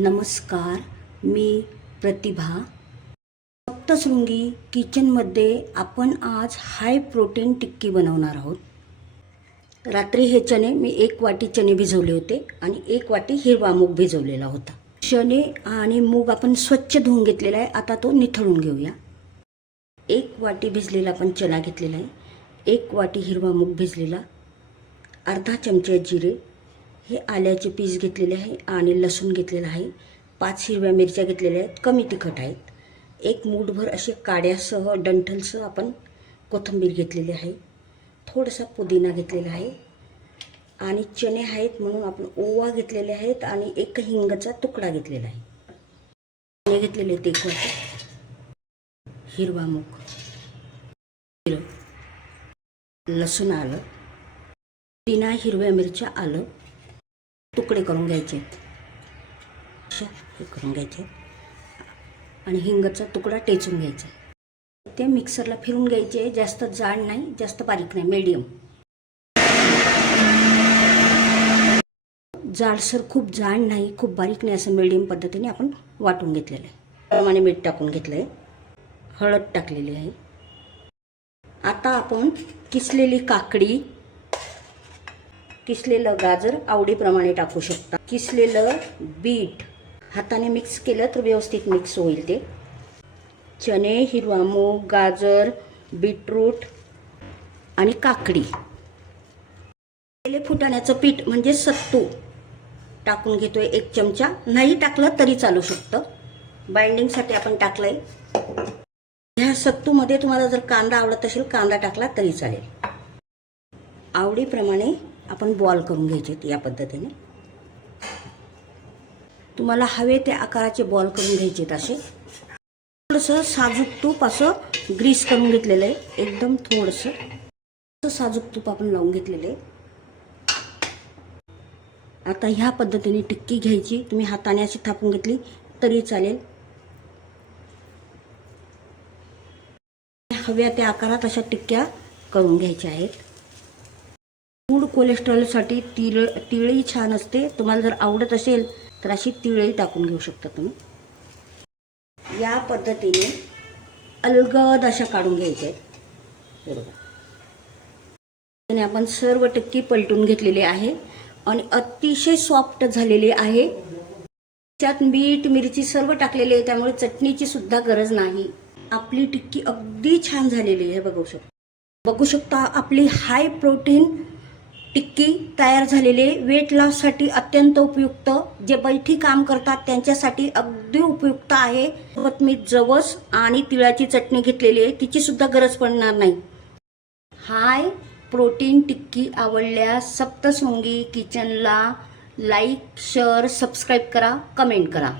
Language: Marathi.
नमस्कार, मी प्रतिभा. सप्तशृंगी किचनमध्ये आपण आज हाय प्रोटीन टिक्की बनवणार आहोत. रात्री हे चणे मी 1 वाटी चणे भिजवले होते आणि 1 वाटी हिरवा मूग भिजवलेला होता. चणे आणि मूग आपण स्वच्छ धुवून घेतलेला आहे. आता तो निथळून घेऊया. 1 वाटी भिजलेला आपण चणा घेतलेला आहे. 1 वाटी हिरवा मूग भिजलेला, अर्धा चमचा जिरे, हे आल्याचे पीस घेतलेले आहे आणि लसूण घेतलेला आहे. 5 हिरव्या मिरच्या घेतलेल्या आहेत, कमी तिखट आहेत. 1 मूठभर असे काड्यासह डंठलसह आपण कोथिंबीर घेतलेली आहे. थोडासा पुदिना घेतलेला आहे आणि चणे आहेत म्हणून आपण ओवा घेतलेले आहेत आणि 1 हिंगाचा तुकडा घेतलेला आहे. चणे घेतलेले आहेत 1 वाटी, हिरवा मूग, लसूण, आलं, पुदिना, हिरव्या मिरच्या, आलं तुकडे करून घ्यायचे आहेत. हे करून घ्यायचे आणि हिंगाचा तुकडा टेचून घ्यायचा. ते मिक्सरला फिरून घ्यायचे. जास्त जाड नाही, जास्त बारीक नाही, मीडियम. जाडसर खूप जाड नाही, खूप बारीक नाही, असं मीडियम पद्धतीने आपण वाटून घेतलेलं आहे. त्याप्रमाणे मीठ टाकून घेतलं आहे, हळद टाकलेली आहे. आता आपण किसलेली काकडी, किसलेलं गाजर आवडीप्रमाणे टाकू शकता. किसलेलं बीट हाताने मिक्स केलं तर व्यवस्थित मिक्स होईल ते. चणे, हिरवा मूग, गाजर, बीटरूट आणि काकडी. फुटाण्याचं पीठ म्हणजे सत्तू टाकून घेतोय 1 चमचा. नाही टाकलं तरी चालू शकतं, बाइंडिंगसाठी आपण टाकलंय. ह्या सत्तूमध्ये तुम्हाला जर कांदा आवडत असेल कांदा टाकला तरी चालेल. आवडीप्रमाणे आपण बॉल करून घ्यायचे या पद्धतीने. तुम्हाला हवे त्या आकाराचे बॉल करून घ्यायचे. असे थोडंसं साजूक तूप असं ग्रीस करून घेतलेलं आहे. एकदम थोडंसं साजूक तूप आपण लावून घेतलेलं आहे. आता ह्या पद्धतीने टिक्की घ्यायची. तुम्ही हाताने अशी थापून घेतली तरी चालेल. हव्या त्या आकारात अशा टिक्क्या करून घ्यायच्या आहेत. गुड कोलेस्ट्रॉलसाठी तिळही छान असते. तुम्हाला जर आवडत असेल तर अशी तिळही टाकून घेऊ शकता तुम्ही. या पद्धतीने अलगद अशा काढून घ्यायच्या आहेत. बरोबर. आणि आपण सर्व टिक्की पलटून घेतलेली आहे आणि अतिशय सॉफ्ट झालेली आहे. त्यात मीठ, मिरची सर्व टाकलेली आहे, त्यामुळे चटणीची सुद्धा गरज नाही. आपली टिक्की अगदी छान झालेली आहे. बघू शकता आपली हाय प्रोटीन टिक्की तयार झालेली आहे. वेट लॉससाठी अत्यंत उपयुक्त, जे बैठी काम करतात त्यांच्यासाठी अगदी उपयुक्त आहे. सोबत मी जवस आणि तिळाची चटणी घेतलेली आहे, तिची सुद्धा गरज पडणार नाही. हाय प्रोटीन टिक्की आवडल्यास सप्तशृंगी किचनला लाईक, शेअर, सबस्क्राईब करा, कमेंट करा.